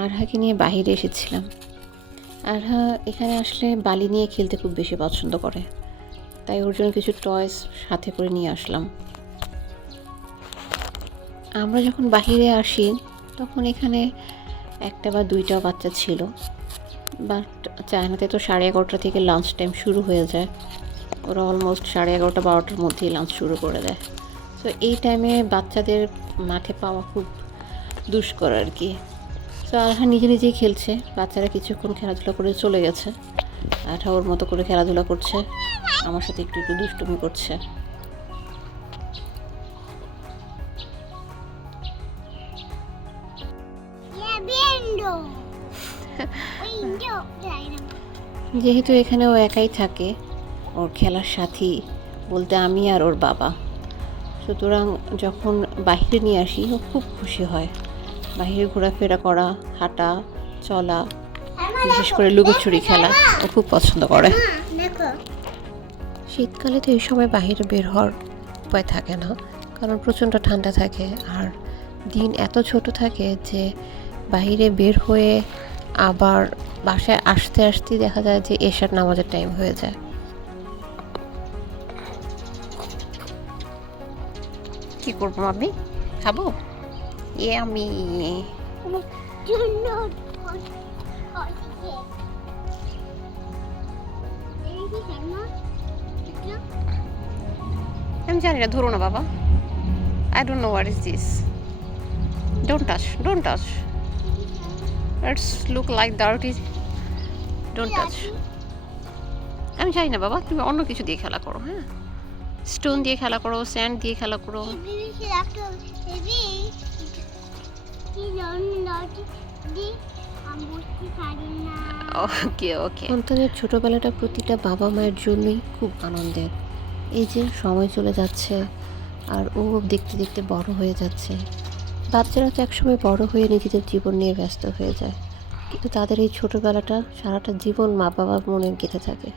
আরহাকে নিয়ে বাহিরে এসেছিলাম। আরহা এখানে আসলে বালি নিয়ে খেলতে খুব বেশি পছন্দ করে, তাই ওর জন্য কিছু টয়স সাথে করে নিয়ে আসলাম। আমরা যখন বাহিরে আসি তখন এখানে একটা বা দুইটা বাচ্চা ছিল, বাট চায়নাতে তো 11:30 থেকে লাঞ্চ টাইম শুরু হয়ে যায়। ওরা অলমোস্ট 11:30-12টার মধ্যেই লাঞ্চ শুরু করে দেয়। তো এই টাইমে বাচ্চাদের মাঠে পাওয়া খুব দুষ্কর আর কি। তো আরহা নিজে নিজেই খেলছে, বাচ্চারা কিছুক্ষণ খেলাধুলা করে চলে গেছে। আরহা ওর মতো করে খেলাধুলা করছে, আমার সাথে একটু একটু দুষ্টুমি করছে। যেহেতু এখানে ও একাই থাকে, ওর খেলার সাথী বলতে আমি আর ওর বাবা, সুতরাং যখন বাহিরে নিয়ে আসি ও খুব খুশি হয়। বাহিরে ঘোরাফেরা করা, হাঁটা চলা, বিশেষ করে লুকোচুরি খেলা ও খুব পছন্দ করে। শীতকালে তো এই সময় বাহিরে বের হওয়ার উপায় থাকে না, কারণ প্রচণ্ড ঠান্ডা থাকে আর দিন এত ছোট থাকে যে বাহিরে বের হয়ে আবার বাসায় আসতে আসতেই দেখা যায় যে এশার নামাজের টাইম হয়ে যায়। কি করবো আমি? খাবো? আমি আমি জানি না, ধরো না বাবা। I don't know what is this. Don't touch, don't touch. It's look like dirty. Don't touch. আমি জানি না বাবা, তুমি অন্য কিছু দিয়ে খেলা করো। হ্যাঁ, স্টোন দিয়ে খেলা করো, স্যান্ড দিয়ে খেলা করো। ওকে ওকে। সন্তানের ছোটবেলাটা প্রতিটা বাবা মায়ের জন্যই খুব আনন্দের। এই যে সময় চলে যাচ্ছে আর ও দেখতে দেখতে বড় হয়ে যাচ্ছে। বাচ্চারা তো একসময় বড় হয়ে নিজেদের জীবন নিয়ে ব্যস্ত হয়ে যায়, কিন্তু তাদের এই ছোটবেলাটা সারাটা জীবন মা বাবার মনে গেঁথে থাকে।